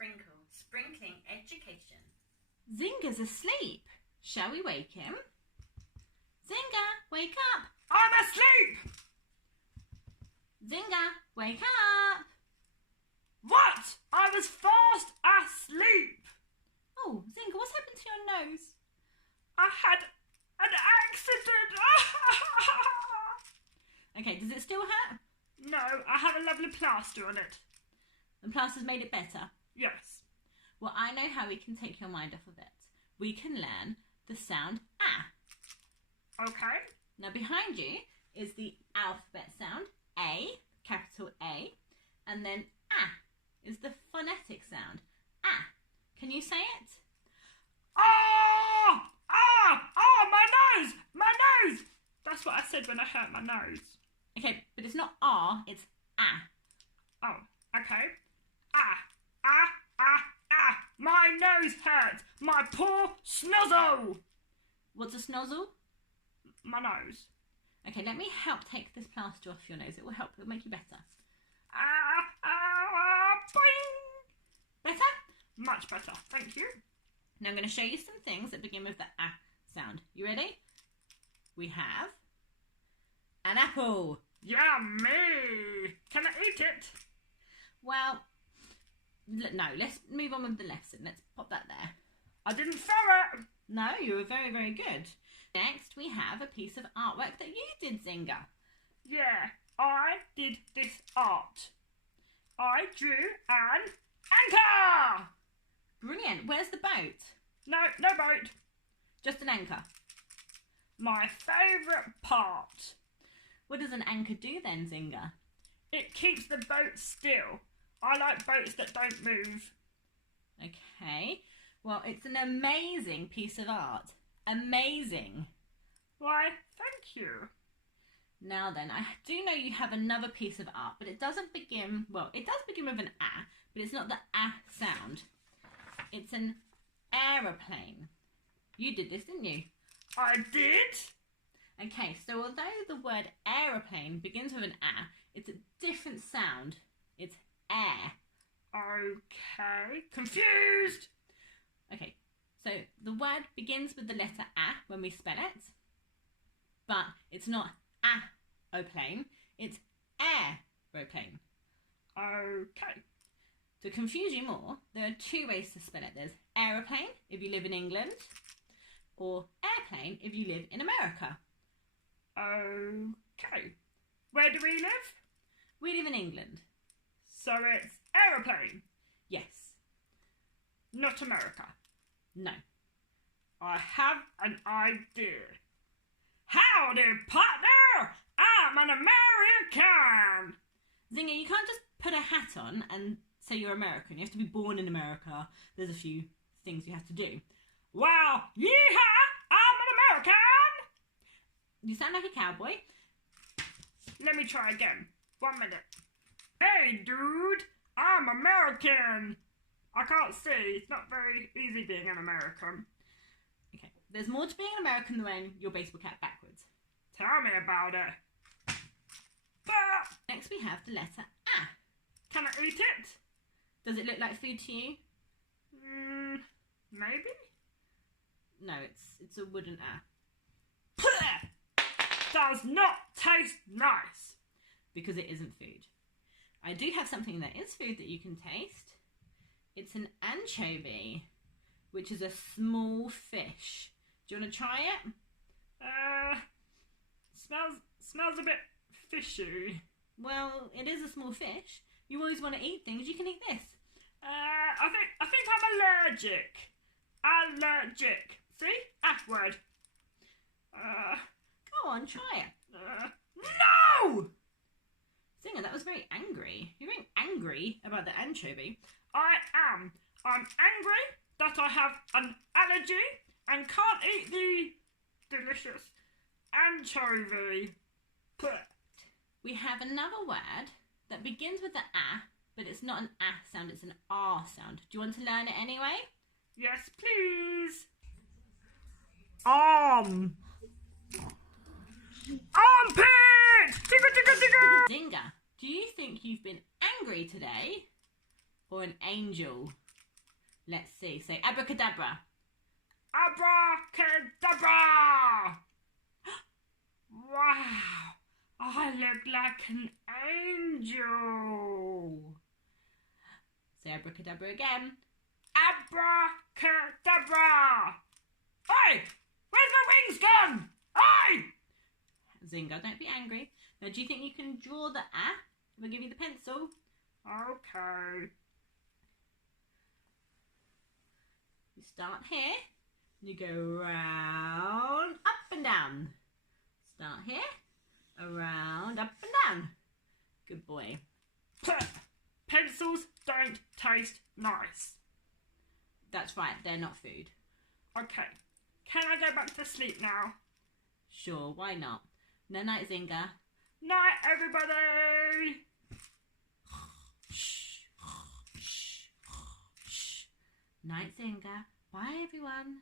sprinkle, sprinkling education. Zinga's asleep. Shall we wake him? Zinga, wake up. I'm asleep! Zinga, wake up. What? I was fast asleep. Oh, Zinga, what's happened to your nose? I had an accident. Okay, does it still hurt? No, I have a lovely plaster on it. And plaster's made it better? Yes. Well, I know how we can take your mind off of it. We can learn the sound ah. Okay. Now behind you is the alphabet sound A, capital A, and then ah is the phonetic sound ah. Can you say it? Ah! Ah! Ah! My nose! My nose! That's what I said when I hurt my nose. Okay, but it's not ah, it's ah. Oh, okay. Ah! Ah! Ah! Ah! My nose hurts! My poor snozzle! What's a snozzle? My nose. Okay, let me help take this plaster off your nose. It will help. It'll make you better. Ah! Ah! Boing! Better? Much better, thank you. Now I'm going to show you some things that begin with the ah sound. You ready? We have an apple. Yummy! Can I eat it? Well, no, let's move on with the lesson. Let's pop that there. I didn't throw it! No, you were very, very good. Next, we have a piece of artwork that you did, Zinga. Yeah, I did this art. I drew an anchor! Brilliant. Where's the boat? No, no boat. Just an anchor. My favourite part. What does an anchor do then, Zinga? It keeps the boat still. I like boats that don't move. Okay. Well, it's an amazing piece of art. Amazing. Why, thank you. Now then, I do know you have another piece of art, but it doesn't begin, well, it does begin with an ah, but it's not the ah sound. It's an aeroplane. You did this, didn't you? I did? Okay, so although the word aeroplane begins with an ah, it's a different sound. It's air. Okay, confused. Okay, so the word begins with the letter ah when we spell it, but it's not a-oplane, it's aeroplane. Okay. To confuse you more, there are two ways to spell it. There's aeroplane if you live in England, or airplane if you live in America. Okay. Where do we live? We live in England. So it's aeroplane, Yes. not America. No. I have an idea. Howdy, partner! I'm an American! Zinga, you can't just put a hat on and say you're American. You have to be born in America. There's a few things you have to do. Well, yeehaw! I'm an American! You sound like a cowboy. Let me try again. 1 minute. Hey, dude! I'm American! I can't see. It's not very easy being an American. Okay. There's more to being an American than wearing your baseball cap backwards. Tell me about it. But Next we have the letter ah. can I eat it? Does it look like food to you? Maybe? No, it's a wooden ah. Does not taste nice. Because it isn't food. I do have something that is food that you can taste. It's an anchovy, which is a small fish. Do you want to try it? Smells a bit fishy. Well, it is a small fish. You always want to eat things. You can eat this. I think I'm allergic. Allergic. See? F word. Go on, try it. No! Zinga, that was very angry. You're very angry about the anchovy. I am. I'm angry that I have an allergy and can't eat the delicious anchovy. We have another word that begins with the ah, but it's not an ah sound, it's an R sound. Do you want to learn it anyway? Yes, please. Armpit! Tigger, tigger, tigger! Zinga, do you think you've been angry today or an angel? Let's see. Say abracadabra. Abracadabra! Wow, I look like an angel. Say abracadabra again. Abracadabra! Hey! Where's my wings gone? Hey! Zinga, don't be angry. Now, do you think you can draw the ah? If I give you the pencil. Okay. You start here. You go round, up and down. Start here, around, up and down. Good boy. Pencils don't taste nice. That's right, they're not food. Okay. Can I go back to sleep now? Sure, why not? No night, Zinga. Night, everybody! Night, Zinga. Bye, everyone.